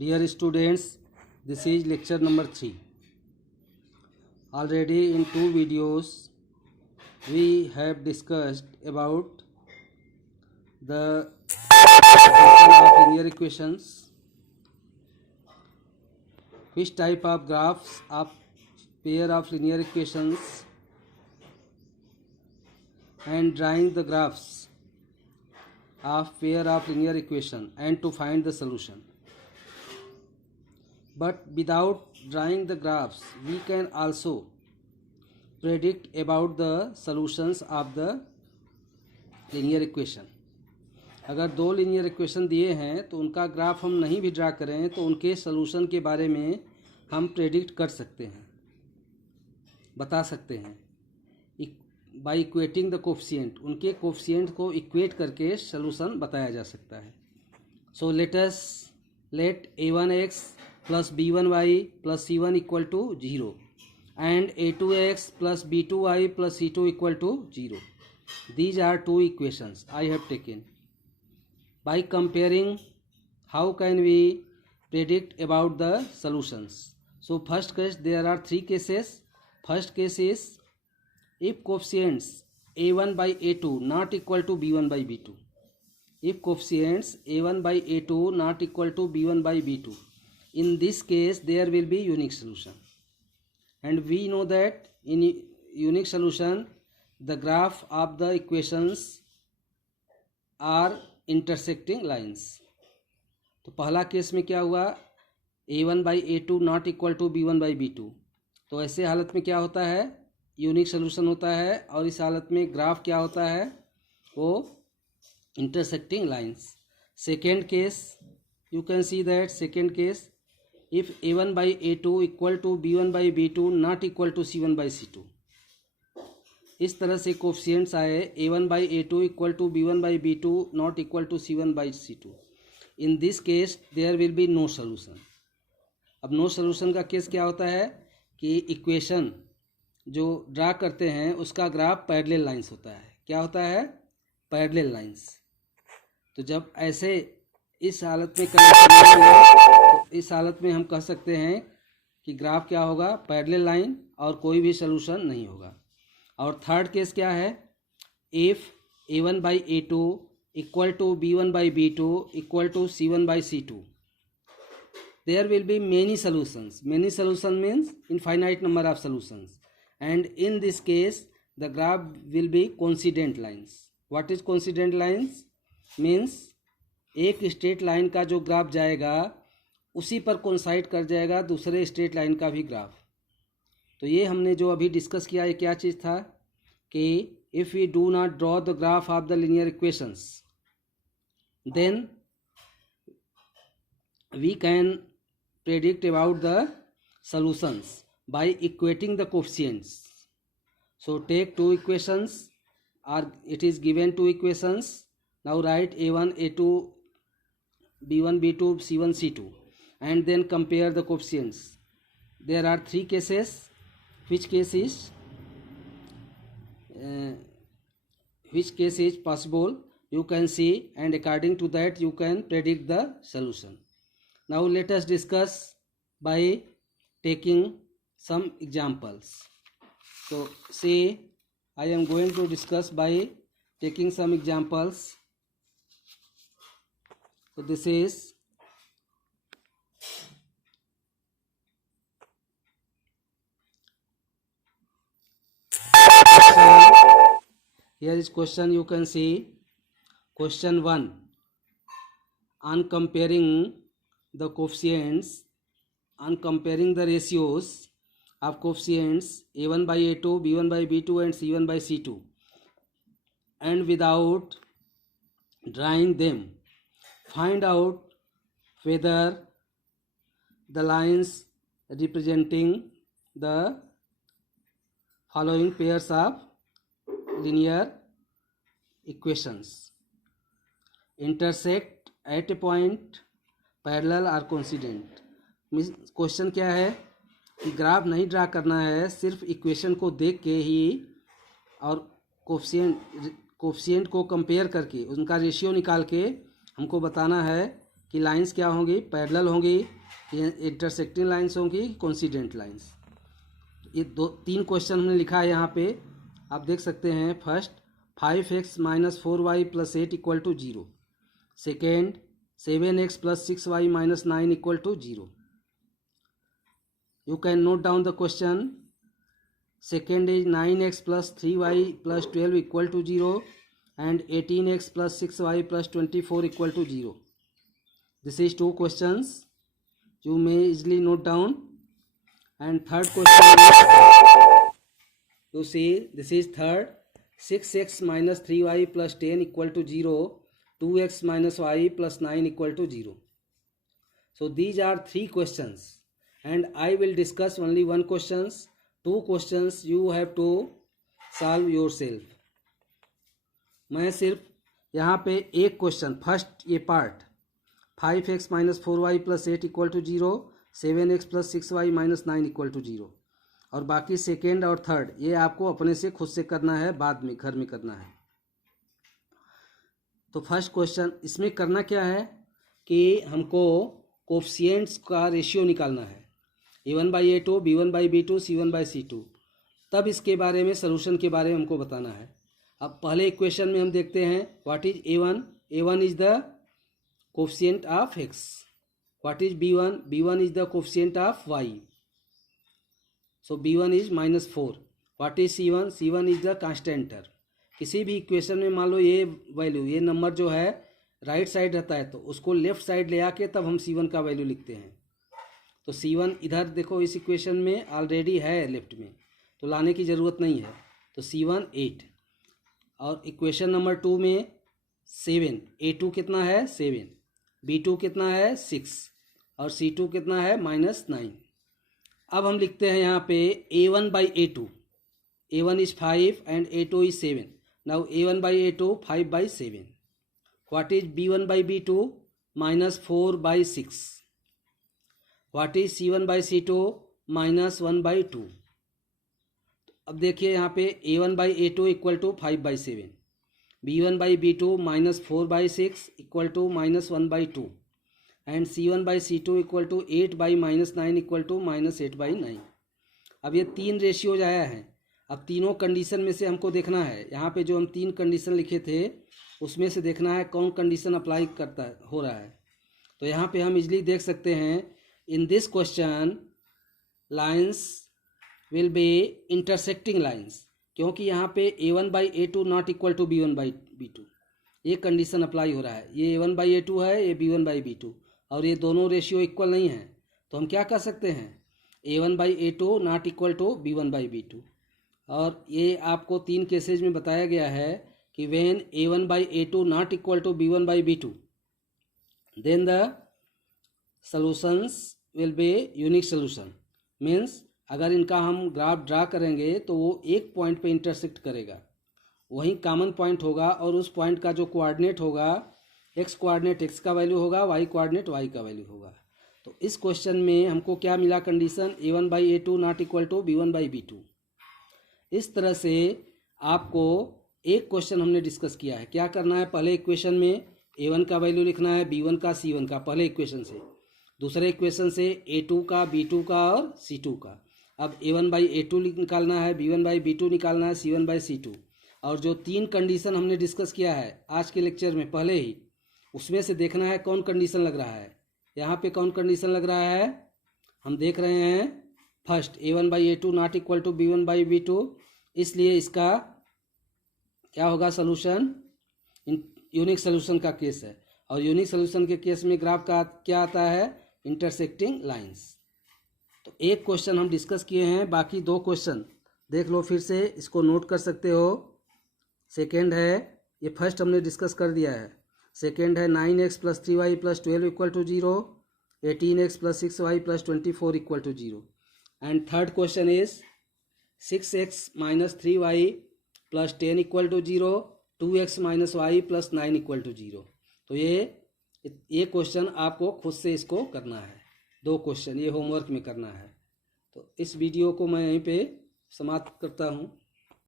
Dear students, this is lecture number 3. Already in 2 videos we have discussed about the solution of linear equations, which type of graphs of pair of linear equations, and drawing the graphs of pair of linear equation and to find the solution. But without drawing the graphs, we can also predict about the solutions of the linear equation. अगर 2 linear equation दिए हैं तो उनका graph हम नहीं भी draw करें तो उनके सॉल्यूशन के बारे में हम प्रेडिक्ट कर सकते हैं, बता सकते हैं बाय इक्वेटिंग द कोफिशिएंट. उनके कोफिशिएंट को इक्वेट करके सॉल्यूशन बताया जा सकता है. So let a1x plus b1y plus c1 equal to 0 and a2x plus b2y plus c2 equal to 0. These are 2 equations I have taken. By comparing, how can we predict about the solutions? So first case, there are 3 cases. First case is if coefficients a1 by a2 not equal to b1 by b2. If coefficients a1 by a2 not equal to b1 by b2. In this case there will be unique solution, and we know that in unique solution the graph of the equations are intersecting lines. तो पहला case में क्या हुआ, a1 by a2 not equal to b1 by b2. तो ऐसे हालत में क्या होता है, यूनिक सोल्यूशन होता है, और इस हालत में ग्राफ क्या होता है, वो intersecting lines. Second case, you can see that second case, if a1 by a2 equal to b1 by b2 not equal to c1 by c2. इस तरह से कोफिशिएंट्स आए a1 by a2 equal to b1 by b2 not equal to c1 by c2. In this case there will be no solution. अब no solution का case क्या होता है कि इक्वेशन जो ड्रा करते हैं उसका ग्राफ पैरेलल लाइंस होता है. क्या होता है, पैरेलल लाइंस. तो जब ऐसे इस हालत में तो इस हालत में हम कह सकते हैं कि ग्राफ क्या होगा, पैरेलल लाइन, और कोई भी सॉल्यूशन नहीं होगा. और थर्ड केस क्या है, if a1 by a2 equal to b1 by b2 equal to c1 by c2, there will be many solutions. Many solution means infinite number of solutions, and in this case the graph will be coincident lines. What is coincident lines? Means एक straight line का जो graph जाएगा उसी पर coincide कर जाएगा दूसरे straight line का भी ग्राफ. तो ये हमने जो अभी डिस्कस किया ये क्या चीज़ था कि if we do not draw the graph of the linear equations then we can predict about the solutions by equating the coefficients. So take 2 equations, or it is given 2 equations. Now write a1 a2 b1 b2 c1 c2 and then compare the coefficients. There are 3 cases. Which case is possible you can see, and according to that you can predict the solution. Now let us discuss by taking some examples. So see, I am going to discuss by taking some examples. So this is here is question. You can see question 1. On comparing the coefficients, on comparing the ratios of coefficients a1 by a2 b1 by b2 and c1 by c2, and without drawing them, find out whether the lines representing the following pairs of linear equations intersect at a point, parallel or coincident. Question क्या है कि graph नहीं draw करना है, सिर्फ equation को देख के ही और कोफिशिएंट को कंपेयर करके उनका रेशियो निकाल के हमको बताना है कि लाइंस क्या होंगी, पैरेलल होंगी, इंटरसेक्टिंग लाइंस होंगी, कोइंसिडेंट लाइंस। ये तीन क्वेश्चन हमने लिखा है यहाँ पे, आप देख सकते हैं। First 5x - 4y + 8 = 0। Second 7x + 6y - 9 = 0। You can note down the question. Second is 9x + 3y + 12 = 0 and 18x + 6y + 24 = 0. This is two questions. You may easily note down. And third question is, you see, this is third. 6x - 3y + 10 = 0. 2x - y + 9 = 0. So these are three questions. And I will discuss only one questions. Two questions you have to solve yourself. मैं सिर्फ यहाँ पे एक question, first ये part 5x - 4y + 8 = 0, 7x + 6y - 9 = 0, और बाकी second और third ये आपको अपने से खुद से करना है, बाद में घर में करना है। तो फर्स्ट क्वेश्चन इसमें करना क्या है कि हमको कोफिशिएंट्स का रेशियो निकालना है, A1/A2, B1/B2, C1/C2। तब इसके बारे में, सोल्यूशन के बारे में हमको बताना है। अब पहले इक्वेशन में हम देखते हैं what is A1। A1 is the coefficient of x। What is B1? B1 is the coefficient of y। So B1 is -4। What is C1? C1 is the constant. किसी भी इक्वेशन में मान लो ये वैल्यू, ये नंबर जो है right side रहता है, तो उसको लेफ्ट साइड ले आके तब हम C1 का वैल्यू लिखते हैं। तो C1 इधर देखो, इस इक्वेशन में ऑलरेडी है लेफ्ट में, तो लाने की ज़रूरत नहीं है। तो C1 8, और इक्वेशन नंबर 2 में 7, A2 कितना है 7, B2 कितना है 6, और C2 कितना है -9। अब हम लिखते हैं यहाँ पे A1/A2। A1 is 5 and A2 is 7। Now A1/A2 5/7। What is B1/B2? -4/6। What is C1/C2? -1/2। अब देखिए यहाँ पे A1/A2 = 5/7, B1/B2 -4/6 = -1/2, एंड C1/C2 = 8/-9 = -8/9। अब ये तीन रेशियोज आया है। अब तीनों कंडीशन में से हमको देखना है, यहाँ पे जो हम तीन कंडीशन लिखे थे उसमें से देखना है कौन कंडीशन अप्लाई करता है, हो रहा है। तो यहाँ पे हम इजली देख सकते हैं, in this question lines will be intersecting lines, क्योंकि यहाँ पे A1/A2 not equal to B1/B2, ये कंडीशन अप्लाई हो रहा है। ये A1/A2 है, ये B1/B2, और ये दोनों रेशियो इक्वल नहीं है। तो हम क्या कर सकते हैं, A1/A2 not equal to B1/B2। और ये आपको तीन केसेज में बताया गया है कि when A1/A2 not equal to B1/B2 then the solutions will be unique solution. Means अगर इनका हम ग्राफ ड्रा करेंगे तो वो एक पॉइंट पे इंटरसेक्ट करेगा, वहीं कॉमन पॉइंट होगा, और उस पॉइंट का जो कोऑर्डिनेट होगा, x कोऑर्डिनेट x का वैल्यू होगा, y कोऑर्डिनेट y का वैल्यू होगा। तो इस क्वेश्चन में हमको क्या मिला condition, A1/A2 not equal to B1/B2। इस तरह से आपको एक क्वेश्चन हमने डिस्कस किया है। क्या करना है, पहले इक्वेशन में A1 का वैल्यू लिखना है, B1 का, C1 का, पहले इक्वेशन से। दूसरे इक्वेशन से A2 का, B2 का और C2 का। अब A1/A2 निकालना है, B1/B2 निकालना है, C1/C2। और जो तीन कंडीशन हमने डिस्कस किया है आज के लेक्चर में पहले ही, उसमें से देखना है कौन कंडीशन लग रहा है। यहाँ पे कौन कंडीशन लग रहा है, हम देख रहे हैं first A1/A2 not equal to B1/B2, इसलिए इसका क्या होगा सॉल्यूशन, यूनिक सॉल्यूशन का केस है। और यूनिक सॉल्यूशन के केस में ग्राफ का क्या आता है, इंटरसेक्टिंग लाइंस। तो एक क्वेश्चन हम डिस्कस किए हैं, बाकी दो क्वेश्चन देख लो फिर से, इसको नोट कर सकते हो। सेकेंड है, ये फर्स्ट हमने डिस्कस कर दिया है। सेकेंड है 9x + 3y + 12 = 0, 18x + 6y + 24 = 0, and third question is 6x - 3y + 10 = 0, 2x - y + 9 = 0। तो ये क्वेश्चन आपको खुद से इसको करना है, दो क्वेश्चन ये होमवर्क में करना है। तो इस वीडियो को मैं यहीं पे समाप्त करता हूँ।